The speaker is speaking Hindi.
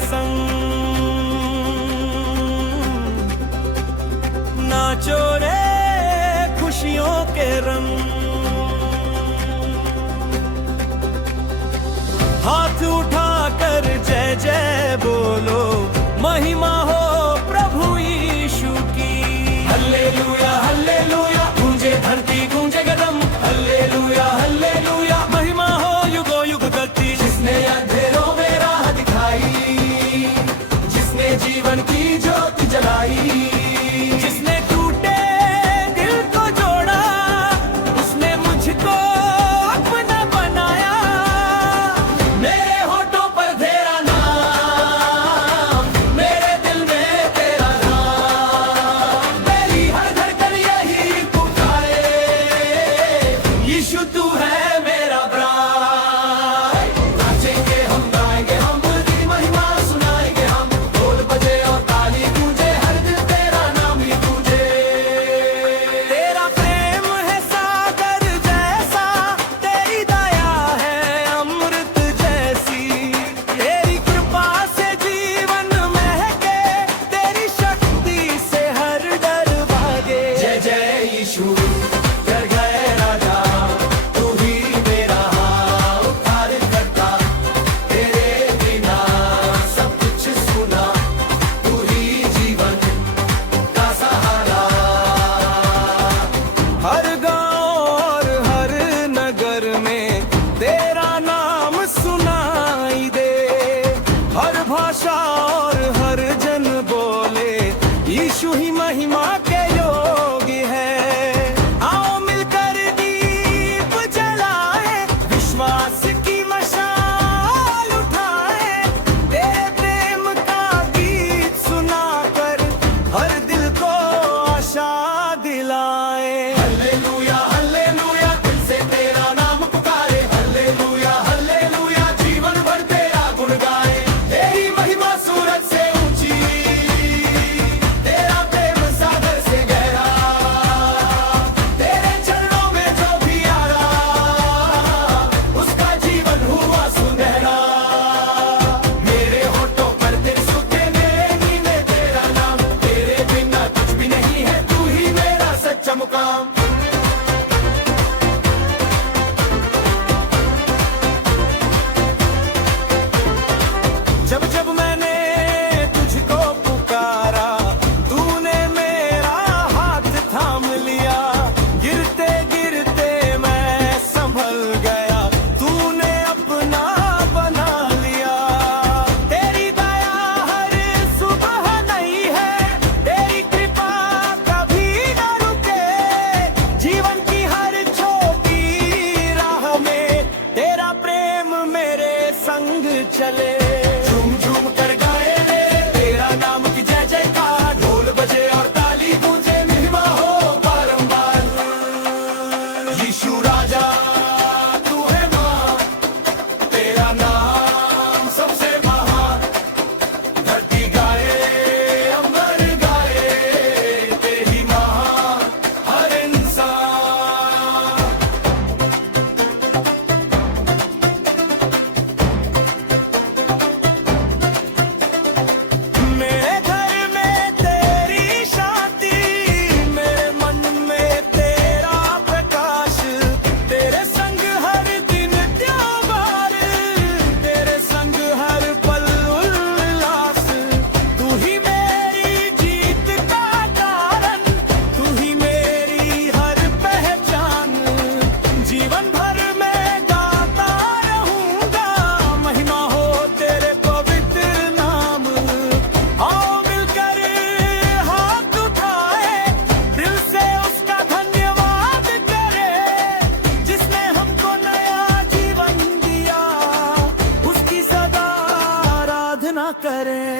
संग। नाचो रे खुशियों के रंग, हाथ उठाकर जय जय बोलो, महिमा हो प्रभु यीशु की। हल्लेलुया हल्लेलुया, गूंजे धरती गूंजे गगन, हल्लेलुया हल्लेलुया, महिमा हो युगो युग करती। जिसने अंधेरों में राह दिखाई, जिसने जीवन की ज्योति जलाई, जिसने टूटे दिल को जोड़ा, उसने मुझको अपना बनाया। मेरे होठों पर तेरा नाम, मेरे दिल में तेरा नाम, मेरी हर धड़कन यही पुकारे, यीशु तू है मेरा प्राण। नाचेंगे हम, गाएंगे हम, तेरी महिमा सुनाएंगे हम, ढोल बजे और ताली गूंजे, हर दिल तेरा नाम ही गूंजे। तेरा प्रेम है सागर जैसा, तेरी दया है अमृत जैसी, तेरी कृपा से जीवन महके, तेरी शक्ति से हर डर भागे। जय जय यीशु कर गए राजा, तू ही मेरा उद्धार करता, तेरे बिना सब कुछ सुना, तू ही जीवन का सहारा। हर गांव और हर नगर में तेरा नाम सुनाई दे, हर भाषा और हर जन बोले, यीशु ही महिमा के योग्य है। आओ मिलकर दीप जलाए, विश्वास की मशाल उठाए, तेरे प्रेम का गीत सुनाकर हर दिल को आशा दिलाए। हल्लेलुया हल्लेलुया, दिल से तेरा नाम पुकारे, हल्लेलुया हल्लेलुया, जीवन भर तेरा गुण गाए। तेरी महिमा सूरज से ऊंची, तेरा प्रेम सागर से गहरा, तेरे चरणों में जो भी आया, उसका जीवन हुआ सुनहरा। मेरे होठों पर तेरे सुखे, मेरे नीले तेरा नाम, तेरे बिना कुछ भी नहीं है, तू ही मेरा सच्चा मुकाम। जब जब मैंने तुझको पुकारा, तूने मेरा हाथ थाम लिया, गिरते गिरते मैं संभल गया, तूने अपना बना लिया। तेरी दया हर सुबह नई है, तेरी कृपा कभी न रुके, जीवन की हर छोटी राह में तेरा प्रेम मेरे संग चले। झूम झूम कर गाए रे तेरा नाम की जय जयकार, ढोल बजे और ताली गूंजे, महिमा हो बारंबार। यीशु राजा तू है मां, तेरा नाम सबसे महान, धरती गाए अंबर गाए, तेरी महान हर इंसान। मेरे घर में तेरी शांति, मेरे मन में तेरा प्रकाश, तेरे संग हर दिन त्योहार, तेरे संग हर पल उल्लास। तू ही मेरी जीत का कारण, तू ही मेरी हर पहचान, जीवन भर मैं गाता रहूंगा, महिमा हो तेरे पवित्र नाम। आओ मिलकर हाथ उठाए, दिल से उसका धन्यवाद करें, जिसने हमको नया जीवन दिया, उसकी सदा आराधना करें।